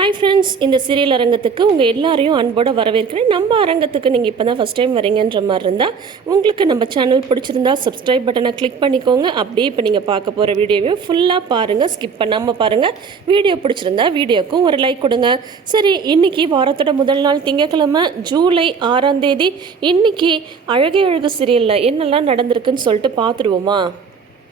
Hi friends, இந்த serial அரங்கத்துக்கு உங்கள் எல்லாரையும் அன்போடு வரவேற்கிறேன். நம்ம அரங்கத்துக்கு நீங்கள் இப்போ தான் ஃபஸ்ட் டைம் வரீங்கன்ற மாதிரி இருந்தால் உங்களுக்கு நம்ம சேனல் பிடிச்சிருந்தா சப்ஸ்கிரைப் பட்டனை கிளிக் பண்ணிக்கோங்க. அப்படியே இப்போ நீங்கள் பார்க்க போகிற வீடியோவையும் ஃபுல்லாக பாருங்கள், ஸ்கிப் பண்ணாமல் பாருங்கள். வீடியோ பிடிச்சிருந்தா வீடியோக்கும் ஒரு லைக் கொடுங்க. சரி, இன்றைக்கி வாரத்தோட முதல் நாள் திங்கட்கிழமை ஜூலை 6ஆம் தேதி. இன்றைக்கி அழகே அழகு சீரியலில் என்னெல்லாம் நடந்திருக்குன்னு சொல்லிட்டு பார்த்துடுவோமா?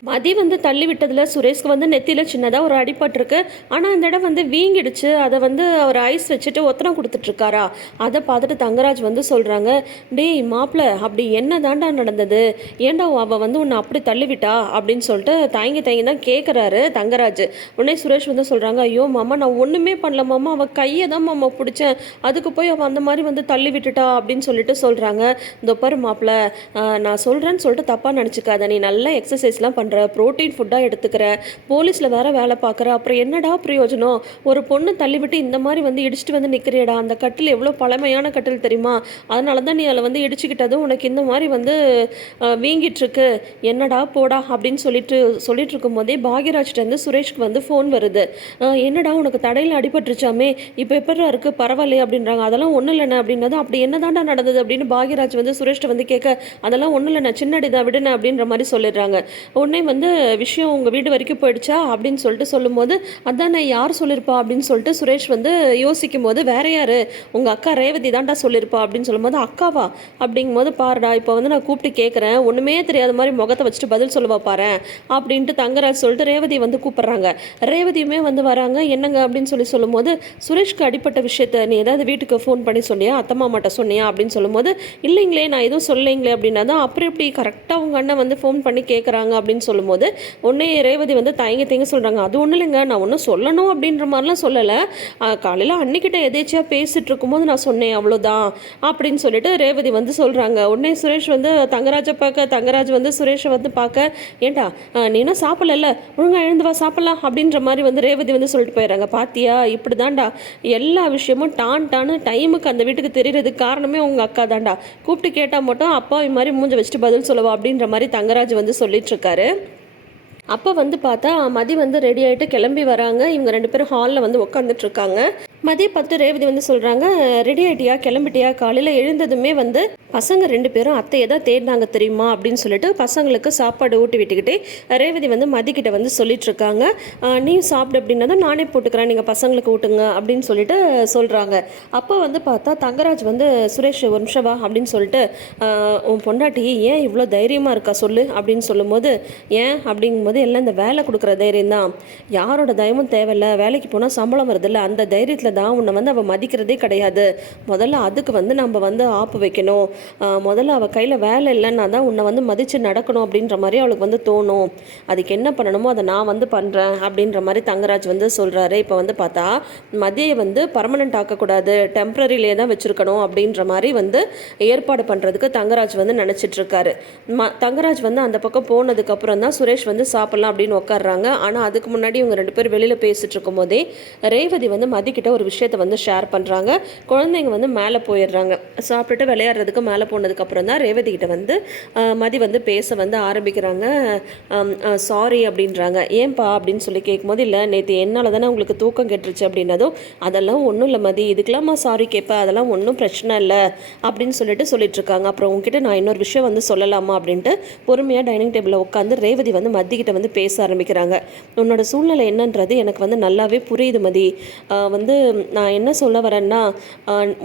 மதி தள்ளி விட்டதில் சுரேஷ்க்கு நெத்தியில் சின்னதாக ஒரு அடிபட்டிருக்கு. ஆனால் அந்த இடம் வீங்கிடுச்சு. அதை அவர் ஐஸ் வச்சுட்டு ஒத்தனம் கொடுத்துட்ருக்காரா. அதை பார்த்துட்டு தங்கராஜ் சொல்கிறாங்க, டேய் மாப்பிள்ள, அப்படி என்ன தாண்டா நடந்தது? ஏண்டா அவள் உன்னை அப்படி தள்ளிவிட்டா அப்படின்னு சொல்லிட்டு தயங்கி தான் கேட்குறாரு தங்கராஜ். உடனே சுரேஷ் சொல்கிறாங்க, ஐயோ மாமா, நான் ஒன்றுமே பண்ணல மாமா, அவள் கையை தான் மாமா பிடிச்சேன், அதுக்கு போய் அவள் அந்த மாதிரி தள்ளி விட்டுட்டா அப்படின்னு சொல்லிட்டு சொல்கிறாங்க. இந்த பாரு மாப்பிள்ள, நான் சொல்கிறேன்னு சொல்லிட்டு தப்பாக நினச்சிக்காத, நீ நல்ல எக்ஸசைஸ்லாம் பண்ணுற, புரோட்டீன் ஃபுட்டாக எடுத்துக்கிற, போலீஸில் வேற வேலை பார்க்குற, அப்புறம் என்னடா பிரயோஜனம்? ஒரு பொண்ணு தள்ளிவிட்டு இந்த மாதிரி இடிச்சிட்டு நிற்கிறியடா. அந்த கட்டில் எவ்வளோ பழமையான கட்டில் தெரியுமா? அதனால தான் நீ அதில் இடிச்சுக்கிட்டதும் உனக்கு இந்த மாதிரி வீங்கிட்டுருக்கு. என்னடா போடா அப்படின்னு சொல்லிட்டு இருக்கும்போதே பாக்யராஜ்கிட்டேருந்து சுரேஷ்க்கு ஃபோன் வருது. என்னடா உனக்கு தடையில் அடிபட்டுருச்சாமே, இப்போ எப்படி இருக்குது, பரவாயில்லையே அப்படின்றாங்க. அதெல்லாம் ஒன்றும் இல்லைண்ணே அப்படின்னது. அப்படி என்ன தாண்டா நடந்தது அப்படின்னு பாக்யராஜ் சுரேஷ்கிட்ட கேட்க, அதெல்லாம் ஒன்றும் இல்லைண்ணே, சின்னடிதான் விடுனே அப்படின்ற மாதிரி சொல்லிடுறாங்க. உடனே விஷயம் உங்கள் வீடு வரைக்கும் போயிடுச்சா அப்படின்னு சொல்லிட்டு சொல்லும்போது, அதான் நான் யார் சொல்லியிருப்பா அப்படின்னு சொல்லிட்டு சுரேஷ் யோசிக்கும் போது, வேற யார், உங்கள் அக்கா ரேவதி தான்டா சொல்லியிருப்பா அப்படின்னு சொல்லும்போது, அக்காவா அப்படிங்கும் போது, பாருடா இப்போ நான் கூப்பிட்டு கேட்குறேன், ஒன்றுமே தெரியாத மாதிரி முகத்தை வச்சுட்டு பதில் சொல்லுவா பாரு அப்படின்ட்டு தங்கராஜ் சொல்லிட்டு ரேவதி கூப்பிட்றாங்க. ரேவதியுமே வராங்க. என்னங்க அப்படின்னு சொல்லும்போது, சுரேஷ்க்கு அடிப்பட்ட விஷயத்த நீ ஏதாவது வீட்டுக்கு ஃபோன் பண்ணி சொன்னியா, அத்தம்மாட்ட சொன்னியா அப்படின்னு சொல்லும்போது, இல்லைங்களே, நான் எதுவும் சொல்லலைங்களே அப்படின்னா தான், அப்புறம் எப்படி கரெக்டாக உங்கள் அண்ணன் ஃபோன் பண்ணி கேட்குறாங்க அப்படின்னு சொல்லும்போது, உடனே ரேவதி தயங்க சொல்கிறாங்க, அது ஒன்றும் இல்லைங்க, நான் ஒன்றும் சொல்லணும் அப்படின்ற மாதிரிலாம் சொல்லலை, காலையில் அன்னிக்கிட்ட எதேச்சியாக பேசிகிட்டு இருக்கும்போது நான் சொன்னேன், அவ்வளோதான் அப்படின்னு சொல்லிட்டு ரேவதி சொல்கிறாங்க. உடனே சுரேஷ் தங்கராஜை பார்க்க, தங்கராஜ் சுரேஷை பார்க்க, ஏண்டா நீ இன்னும் சாப்பிடல, ஒழுங்காக எழுந்து வா சாப்பிட்லாம் அப்படின்ற மாதிரி ரேவதி சொல்லிட்டு போயிடுறாங்க. பாத்தியா, இப்படி தாண்டா எல்லா விஷயமும் டான்னு டைமுக்கு அந்த வீட்டுக்கு தெரியறதுக்கு காரணமே உங்கள் அக்கா தாண்டா. கூப்பிட்டு கேட்டால் மட்டும் அப்பா இது மாதிரி மூஞ்ச வச்சுட்டு பதில் சொல்லுவா அப்படின்ற மாதிரி தங்கராஜ் சொல்லிட்டு இருக்காரு. அப்போ பார்த்தா மதி ரெடி ஆகிட்டு கிளம்பி வராங்க. இவங்க ரெண்டு பேரும் ஹாலில் உட்காந்துட்ருக்காங்க. மதியம் பார்த்து ரேவதி சொல்கிறாங்க, ரெடி ஆகிட்டியா, கிளம்பிட்டியா? காலையில் எழுந்ததுமே பசங்க ரெண்டு பேரும் அத்தையை தான் தேடினாங்க தெரியுமா அப்படின்னு சொல்லிட்டு பசங்களுக்கு சாப்பாடு ஊட்டி விட்டுக்கிட்டே ரேவதி மதிக்கிட்ட சொல்லிட்டுருக்காங்க. நீயும் சாப்பிடு அப்படின்னா தான் நானே போட்டுக்கிறேன், நீங்கள் பசங்களுக்கு ஊட்டுங்க அப்படின்னு சொல்லிட்டு சொல்கிறாங்க. அப்போ பார்த்தா தங்கராஜ் சுரேஷ் ஒரு நிமிஷம் வா அப்படின்னு சொல்லிட்டு, உன் பொண்டாட்டி ஏன் இவ்வளோ தைரியமாக இருக்கா சொல்லு அப்படின்னு சொல்லும்போது, ஏன் அப்படிங்கும்போது, எல்லாம் இந்த வேலை கொடுக்குற தைரியம் தான், யாரோட தயமும் தேவையில்லை, வேலைக்கு போனால் சம்பளம் வருதில்ல, அந்த தைரியத்தில் தான் உன்னை அவள் மதிக்கிறதே கிடையாது. முதல்ல அதுக்கு நம்ம ஆப்பு வைக்கணும். முதல்ல அவள் கையில் வேலை இல்லைன்னா தான் உன்னை மதித்து நடக்கணும் அப்படின்ற மாதிரி அவளுக்கு தோணும். அதுக்கு என்ன பண்ணணுமோ அதை நான் பண்ணுறேன் அப்படின்ற மாதிரி தங்கராஜ் சொல்கிறாரு. இப்போ பார்த்தா மதியை பர்மனெண்ட் ஆக்கக்கூடாது, டெம்ப்ரரியிலே தான் வச்சுருக்கணும் அப்படின்ற மாதிரி ஏற்பாடு பண்ணுறதுக்கு தங்கராஜ் நினச்சிட்ருக்காரு. தங்கராஜ் அந்த பக்கம் போனதுக்கப்புறம் தான் சுரேஷ் சாப்பிட்லாம் அப்படின்னு உட்காடுறாங்க. ஆனால் அதுக்கு முன்னாடி இவங்க ரெண்டு பேர் வெளியில் பேசிகிட்டு இருக்கும் போதே ரேவதி மதிக்கிட்ட ஒரு விஷயத்தை ஷேர் பண்ணுறாங்க. குழந்தைங்க மேலே போயிடுறாங்க. சாப்பிட்டுட்டு விளையாடுறதுக்கு மேலே போனதுக்கப்புறம் தான் ரேவதி கிட்ட மதி பேச ஆரம்பிக்கிறாங்க. சாரி அப்படின்றாங்க. ஏன்பா அப்படின்னு சொல்லி கேட்கும்போது, இல்லை நேற்று என்னால் தானே உங்களுக்கு தூக்கம் கெட்டுருச்சு அப்படின்னதும், அதெல்லாம் ஒன்றும் இல்லை மதி, இதுக்கெல்லாமா சாரி கேட்பேன், அதெல்லாம் ஒன்றும் பிரச்சனை இல்லை அப்படின்னு சொல்லிட்டு இருக்காங்க. அப்புறம் உங்ககிட்ட நான் இன்னொரு விஷயம் சொல்லலாமா அப்படின்ட்டு பொறுமையாக டைனிங் டேபிளில் உட்காந்து ரேவதி மதிக்கிட்ட பேச ஆரம்பிக்கிறாங்க. உன்னோட சூழ்நிலை என்னன்றது எனக்கு நல்லாவே புரியுது மதி. நான் என்ன சொல்ல வரேன்னா,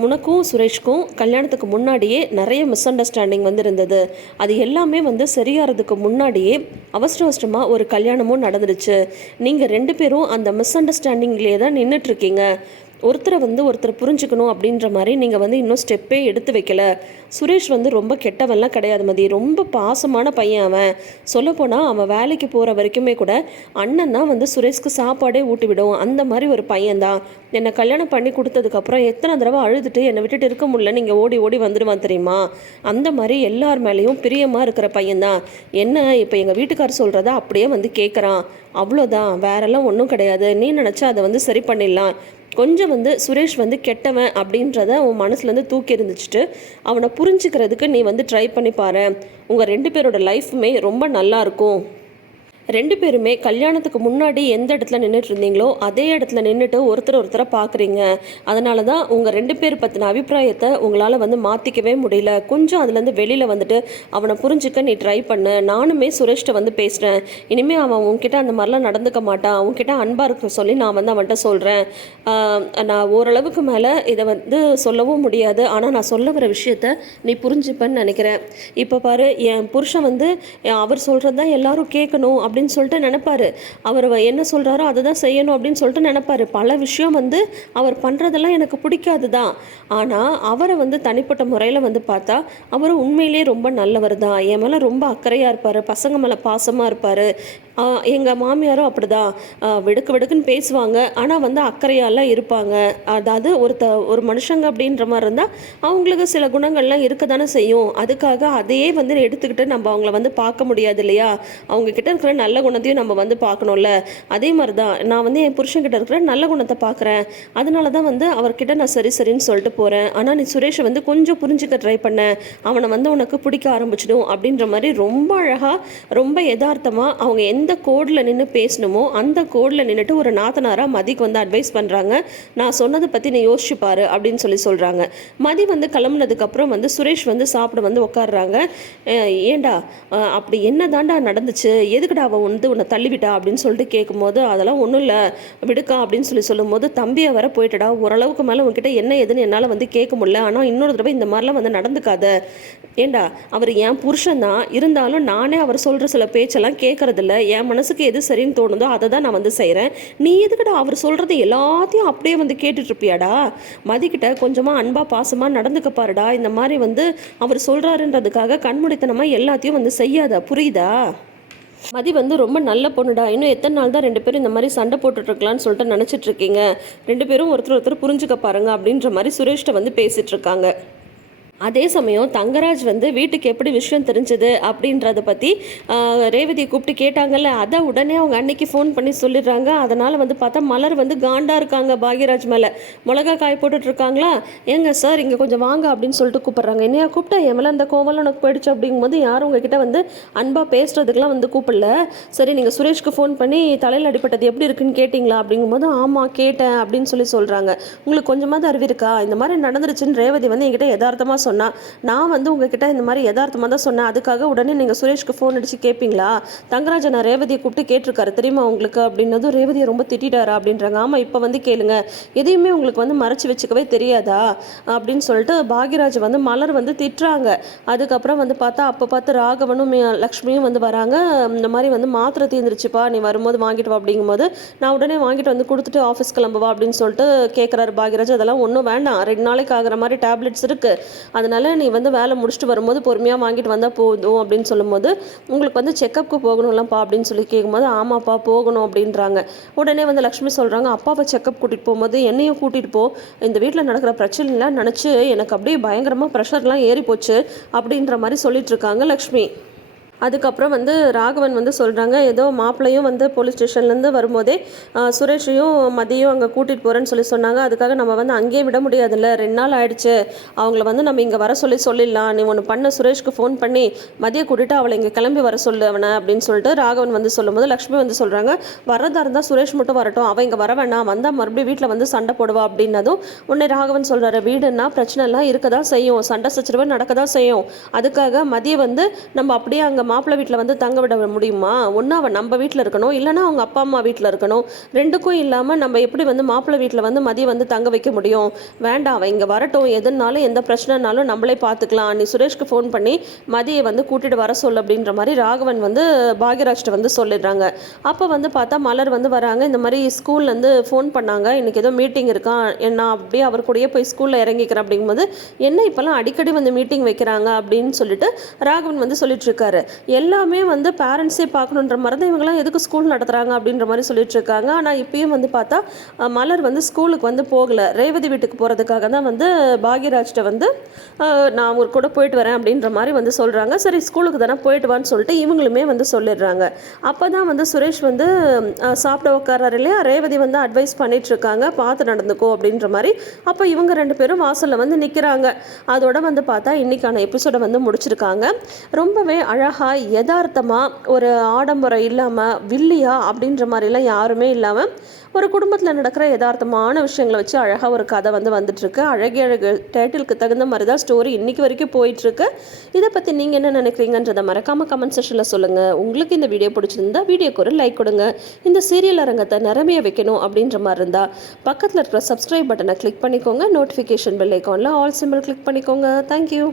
உனக்கும் சுரேஷ்க்கும் கல்யாணத்துக்கு முன்னாடியே நிறைய மிஸ் அண்டர்ஸ்டாண்டிங் இருந்தது. அது எல்லாமே சரியாகிறதுக்கு முன்னாடியே அவசரமாக ஒரு கல்யாணமும் நடந்துருச்சு. நீங்கள் ரெண்டு பேரும் அந்த மிஸ் அண்டர்ஸ்டாண்டிங்லேயே தான் நின்றுட்டுருக்கீங்க. ஒருத்தரை ஒருத்தர் புரிஞ்சுக்கணும் அப்படின்ற மாதிரி நீங்கள் இன்னும் ஸ்டெப்பே எடுத்து வைக்கல. சுரேஷ் ரொம்ப கெட்டவன்லாம் கிடையாது மதி, ரொம்ப பாசமான பையன் அவன். சொல்லப்போனால் அவன் வேலைக்கு போகிற வரைக்குமே கூட அண்ணன் தான் சுரேஷ்க்கு சாப்பாடே ஊட்டி விடும், அந்த மாதிரி ஒரு பையன்தான். என்னை கல்யாணம் பண்ணி கொடுத்ததுக்கப்புறம் எத்தனை தடவை அழுதுட்டு என்னை விட்டுட்டு இருக்க முடியல, நீங்கள் ஓடி ஓடி வந்துடுவான் தெரியுமா, அந்த மாதிரி எல்லார் மேலேயும் பிரியமாக இருக்கிற பையன்தான். என்ன இப்போ எங்கள் வீட்டுக்காரர் சொல்கிறத அப்படியே கேட்குறான், அவ்வளோதான், வேறெல்லாம் ஒன்றும் கிடையாது. நீ நினச்சா அதை சரி பண்ணிடலாம். கொஞ்சம் சுரேஷ் கெட்டவன் அப்படின்றத உன் மனசுலேருந்து தூக்கி இருந்துச்சுட்டு அவனை புரிஞ்சுக்கிறதுக்கு நீ ட்ரை பண்ணி பாரு. உங்கள் ரெண்டு பேரோட லைஃப்புமே ரொம்ப நல்லாயிருக்கும். 2 பேருமே கல்யாணத்துக்கு முன்னாடி எந்த இடத்துல நின்றுட்டு இருந்தீங்களோ அதே இடத்துல நின்றுட்டு ஒருத்தரை பார்க்குறீங்க. அதனால தான் உங்கள் 2 பேர் பற்றின அபிப்பிராயத்தை உங்களால் வந்து மாற்றிக்கவே முடியல. கொஞ்சம் அதுலேருந்து வெளியில் வந்துட்டு அவனை புரிஞ்சுக்க நீ ட்ரை பண்ணு. நானுமே சுரேஷ்ட வந்து பேசுகிறேன். இனிமேல் அவன் உன்கிட்ட அந்த மாதிரிலாம் நடந்துக்க மாட்டான். உன்கிட்ட அன்பாக இருக்க சொல்லி நான் வந்து அவன்கிட்ட சொல்கிறேன். நான் ஓரளவுக்கு மேலே இதை வந்து சொல்லவும் முடியாது. ஆனால் நான் சொல்ல வர விஷயத்த நீ புரிஞ்சுப்பேன்னு நினைக்கிறேன். இப்போ பாரு, என் புருஷன் வந்து அவர் சொல்கிறது தான் எல்லாரும் கேட்கணும் அப்படின்னு சொல்லிட்டு நினைப்பாரு. அவர் என்ன சொல்கிறாரோ அதை தான் செய்யணும் அப்படின்னு சொல்லிட்டு நினைப்பாரு. பல விஷயம் வந்து அவர் பண்ணுறதெல்லாம் எனக்கு பிடிக்காது தான். ஆனால் அவரை வந்து தனிப்பட்ட முறையில் வந்து பார்த்தா அவர் உண்மையிலேயே ரொம்ப நல்லவர் தான். என் மேலே ரொம்ப அக்கறையாக இருப்பார். பசங்க மேலே பாசமாக இருப்பார். எங்கள் மாமியாரும் அப்படி தான் வெடுக்கு வெடுக்குன்னு பேசுவாங்க. ஆனால் வந்து அக்கறையாலாம் இருப்பாங்க. அதாவது ஒரு மனுஷங்க அப்படின்ற மாதிரி இருந்தால் அவங்களுக்கு சில குணங்கள்லாம் இருக்க தானே செய்யும். அதுக்காக அதையே வந்து எடுத்துக்கிட்டு நம்ம அவங்கள வந்து பார்க்க முடியாது இல்லையா? அவங்கக்கிட்ட இருக்கிற நல்ல குணத்தையும் நம்ம வந்து பார்க்கணும்ல. அதே மாதிரி தான் நான் வந்து என் புருஷன்கிட்ட இருக்கிற நல்ல குணத்தை பார்க்குறேன். அதனால தான் வந்து அவர்கிட்ட நான் சரின்னு சொல்லிட்டு போகிறேன். ஆனால் நீ சுரேஷை வந்து கொஞ்சம் புரிஞ்சுக்க ட்ரை பண்ண, அவனை வந்து உனக்கு பிடிக்க ஆரம்பிச்சிடும் அப்படின்ற மாதிரி ரொம்ப அழகாக ரொம்ப யதார்த்தமாக அவங்க எந்த கோடில் நின்று பேசணுமோ அந்த கோடில் நின்றுட்டு ஒரு நாத்தனாராக மதிக்கு வந்து அட்வைஸ் பண்ணுறாங்க. நான் சொன்னதை பற்றி நீ யோசிச்சுப்பாரு அப்படின்னு சொல்கிறாங்க. மதி வந்து கிளம்புனதுக்கப்புறம் வந்து சுரேஷ் வந்து சாப்பிட வந்து உட்காடுறாங்க. ஏண்டா அப்படி என்ன தாண்டா நடந்துச்சு, எதுக்குடா அவன் வந்து உன்னை தள்ளிவிட்டா அப்படின்னு சொல்லிட்டு கேட்கும்போது அதெல்லாம் ஒன்றும் இல்லை விடுக்கா அப்படின்னு சொல்லும்போது தம்பியை வர போயிட்டடா, ஓரளவுக்கு மேலே உங்ககிட்ட என்ன எதுன்னு என்னால் வந்து கேட்க முடியல. ஆனால் இன்னொரு தடவை இந்த மாதிரிலாம் வந்து நடந்துக்காத. ஏண்டா அவர் என் புருஷன் தான், இருந்தாலும் நானே அவர் சொல்கிற சில பேச்செல்லாம் கேட்கறதில்ல. என் மனசுக்கு எது சரின்னு தோணுதோ அதை தான் நான் வந்து செய்கிறேன். நீ எதுக்குடா அவர் சொல்கிறது எல்லாத்தையும் அப்படியே வந்து கேட்டுட்ருப்பியாடா? மதிக்கிட்ட கொஞ்சமாக அன்பாக பாசமாக நடந்துக்க பாருடா. இந்த மாதிரி வந்து அவர் சொல்கிறாருன்றதுக்காக கண்முடித்தனமாக எல்லாத்தையும் வந்து செய்யாதா, புரியுதா? மதி வந்து ரொம்ப நல்ல பொண்ணுடா. இன்னும் எத்தனை நாள் தான் 2 பேரும் இந்த மாதிரி சண்டை போட்டுட்ருக்கலான்னு சொல்லிட்டு நினச்சிட்டு இருக்கீங்க? 2 பேரும் ஒருத்தர் புரிஞ்சுக்க பாருங்க அப்படின்ற மாதிரி சுரேஷ்ட வந்து பேசிகிட்டு இருக்காங்க. அதே சமயம் தங்கராஜ் வந்து வீட்டுக்கு எப்படி விஷயம் தெரிஞ்சது அப்படின்றத பற்றி ரேவதியை கூப்பிட்டு கேட்டாங்கல்ல, அதை உடனே அவங்க அன்னைக்கு ஃபோன் பண்ணி சொல்லிடுறாங்க. அதனால் வந்து பார்த்தா மலர் வந்து காண்டாக இருக்காங்க பாக்யராஜ் மேலே. மிளகா காய் போட்டுட்ருக்காங்களா, ஏங்க சார் இங்கே கொஞ்சம் வாங்க அப்படின்னு சொல்லிட்டு கூப்பிட்றாங்க. என்னையா கூப்பிட்டா, என் மேலே அந்த கோவலம் உனக்கு போயிடுச்சு அப்படிங்கும்போது யாரும் உங்ககிட்ட வந்து அன்பாக பேசுறதுக்கெலாம் வந்து கூப்பிடல. சரி நீங்கள் சுரேஷ்க்கு ஃபோன் பண்ணி தலையில் அடிப்பட்டது எப்படி இருக்குன்னு கேட்டிங்களா அப்படிங்கும்போது ஆமாம் கேட்டேன் அப்படின்னு சொல்கிறாங்க. உங்களுக்கு கொஞ்சமாவது அறிவு இருக்கா? இந்த மாதிரி நடந்துருச்சுன்னு ரேவதி வந்து என்கிட்ட யதார்த்தமாக நான் வந்து உங்ககிட்ட இந்த மாதிரி யதார்த்தமாக தான் சொன்னேன். அதுக்காக உடனே நீங்கள் சுரேஷ்க்கு ஃபோன் அடித்து கேட்பீங்களா? தங்கராஜை நான் ரேவதியை கூப்பிட்டு கேட்டிருக்காரு தெரியுமா உங்களுக்கு அப்படின்னதும் ரேவதியை ரொம்ப திட்டாரா அப்படின்றாங்க. ஆமாம் இப்போ வந்து கேளுங்க, எதையுமே உங்களுக்கு வந்து மறைச்சி வச்சுக்கவே தெரியாதா அப்படின்னு சொல்லிட்டு பாக்யராஜ் வந்து மலர் வந்து திட்டுறாங்க. அதுக்கப்புறம் வந்து பார்த்தா அப்போ பார்த்து ராகவனும் லக்ஷ்மியும் வந்து வராங்க. இந்த மாதிரி வந்து மாத்திரை தீர்ந்துருச்சுப்பா, நீ வரும்போது வாங்கிட்டு வா அப்படிங்கும்போது நான் உடனே வாங்கிட்டு வந்து கொடுத்துட்டு ஆஃபீஸ் கிளம்புவா அப்படின்னு சொல்லிட்டு கேட்குறாரு பாக்யராஜ். அதெல்லாம் ஒன்றும் வேண்டாம், 2 நாளைக்கு ஆகிற மாதிரி டேப்லெட்ஸ் இருக்குது, அதனால் நீ வந்து வேலை முடிச்சுட்டு வரும்போது பொறுமையாக வாங்கிட்டு வந்தால் போதும் அப்படின்னு சொல்லும்போது உங்களுக்கு வந்து செக்கப்புக்கு போகணும்லப்பா அப்படின்னு சொல்லி கேட்கும்போது ஆமாப்பா போகணும் அப்படின்றாங்க. உடனே வந்து லக்ஷ்மி சொல்கிறாங்க, அப்பாவை செக்கப் கூட்டிகிட்டு போகும்போது என்னையும் கூட்டிகிட்டு போ, இந்த வீட்டில் நடக்கிற பிரச்சனைலாம் நினச்சி எனக்கு அப்படியே பயங்கரமாக ப்ரெஷர்லாம் ஏறி போச்சு அப்படின்ற மாதிரி சொல்லிட்டு இருக்காங்க லக்ஷ்மி. அதுக்கப்புறம் வந்து ராகவன் வந்து சொல்கிறாங்க, ஏதோ மாப்பிள்ளையும் வந்து போலீஸ் ஸ்டேஷன்லேருந்து வரும்போதே சுரேஷையும் மதியும் அங்கே கூட்டிகிட்டு போகிறேன்னு சொன்னாங்க. அதுக்காக நம்ம வந்து அங்கேயே விட முடியாதுல்ல, 2 நாள் ஆயிடுச்சு, அவங்கள வந்து நம்ம இங்கே வர சொல்லிடலாம். நீ ஒன்று பண்ண, சுரேஷ்க்கு ஃபோன் பண்ணி மதியை கூட்டிகிட்டு அவளை இங்கே கிளம்பி வர சொல்லு அவனை அப்படின்னு சொல்லிட்டு ராகவன் வந்து சொல்லும்போது லக்ஷ்மி வந்து சொல்கிறாங்க, வரதா இருந்தால் சுரேஷ் மட்டும் வரட்டும், அவன் இங்கே வர வேணாம், வந்தால் மறுபடியும் வீட்டில் வந்து சண்டை போடுவா அப்படின்னதும் உடனே ராகவன் சொல்கிறாரு, வீடுன்னா பிரச்சனைலாம் இருக்க தான் செய்யும், சண்டை சச்சரவு நடக்க தான் செய்யும், அதுக்காக மதியை வந்து நம்ம அப்படியே அங்கே மாப்பிள்ளை வீட்டில் வந்து தங்க விட முடியுமா? ஒன்று அவன் நம்ம வீட்டில் இருக்கணும், இல்லைனா அவங்க அப்பா அம்மா வீட்டில் இருக்கணும். 2க்கும் இல்லாமல் நம்ம எப்படி வந்து மாப்பிள்ளை வீட்டில் வந்து மதியம் வந்து தங்க வைக்க முடியும்? வேண்டாம், அவன் இங்கே வரட்டும், எதுனாலும் எந்த பிரச்சனைனாலும் நம்மளே பார்த்துக்கலாம், நீ சுரேஷ்க்கு ஃபோன் பண்ணி மதியை வந்து கூட்டிகிட்டு வர சொல் அப்படின்ற மாதிரி ராகவன் வந்து பாக்யராஜ்கிட்ட வந்து சொல்லிடுறாங்க. அப்போ வந்து பார்த்தா மலர் வந்து வராங்க. இந்த மாதிரி ஸ்கூல்லேருந்து ஃபோன் பண்ணாங்க, இன்றைக்கி ஏதோ மீட்டிங் இருக்கான், நான் அப்படியே அவர் கூடயே போய் ஸ்கூலில் இறங்கிக்கிறேன் அப்படிங்கும்போது என்ன இப்போல்லாம் அடிக்கடி வந்து மீட்டிங் வைக்கிறாங்க அப்படின்னு சொல்லிட்டு ராகவன் வந்து சொல்லிட்டு இருக்காரு. எல்லாமே வந்து பேரண்ட்ஸே பார்க்கணுன்ற மாதிரி தான் இவங்கெல்லாம் எதுக்கு ஸ்கூல் நடத்துகிறாங்க அப்படின்ற மாதிரி சொல்லிட்டு இருக்காங்க. ஆனால் இப்பயும் வந்து பார்த்தா மலர் வந்து ஸ்கூலுக்கு வந்து போகலை, ரேவதி வீட்டுக்கு போகிறதுக்காக தான் வந்து பாக்யராஜ்கிட்ட வந்து நான் ஒரு கூட போயிட்டு வரேன் அப்படின்ற மாதிரி வந்து சொல்கிறாங்க. சரி ஸ்கூலுக்கு தானே போயிட்டு வான்னு சொல்லிட்டு இவங்களுமே வந்து சொல்லிடுறாங்க. அப்போ தான் வந்து சுரேஷ் வந்து சாப்பிட உட்காராரு இல்லையா, ரேவதி வந்து அட்வைஸ் பண்ணிகிட்ருக்காங்க, பார்த்து நடந்துக்கோ அப்படின்ற மாதிரி. அப்போ இவங்க 2 பேரும் வாசலில் வந்து நிற்கிறாங்க. அதோட வந்து பார்த்தா இன்றைக்கான எபிசோடை வந்து முடிச்சிருக்காங்க. ரொம்பவே அழகாக நார்மலாக யதார்த்தமாக ஒரு ஆடம்பரம் இல்லாமல் வில்லியா அப்படின்ற மாதிரிலாம் யாருமே இல்லாமல் ஒரு குடும்பத்தில் நடக்கிற யதார்த்தமான விஷயங்களை வச்சு அழகாக ஒரு கதை வந்துட்டுருக்கு. அழகிய அழகு டைட்டிலுக்கு தகுந்த மாதிரி தான் ஸ்டோரி இன்றைக்கி வரைக்கும் போயிட்டுருக்கு. இதை பற்றி நீங்கள் என்ன நினைக்கிறீங்கன்றதை மறக்காமல் கமெண்ட் செக்ஷனில் சொல்லுங்கள். உங்களுக்கு இந்த வீடியோ பிடிச்சிருந்தா வீடியோக்கு ஒரு லைக் கொடுங்க. இந்த சீரியல் அரங்கத்தை நிரம்பிய வைக்கணும் அப்படின்ற மாதிரி இருந்தால் பக்கத்தில் இருக்கிற சப்ஸ்கிரைப் பட்டனை கிளிக் பண்ணிக்கோங்க. நோட்டிஃபிகேஷன் பெல் ஐக்கானில் ஆல் சிம்பிள் கிளிக் பண்ணிக்கோங்க. தேங்க்யூ.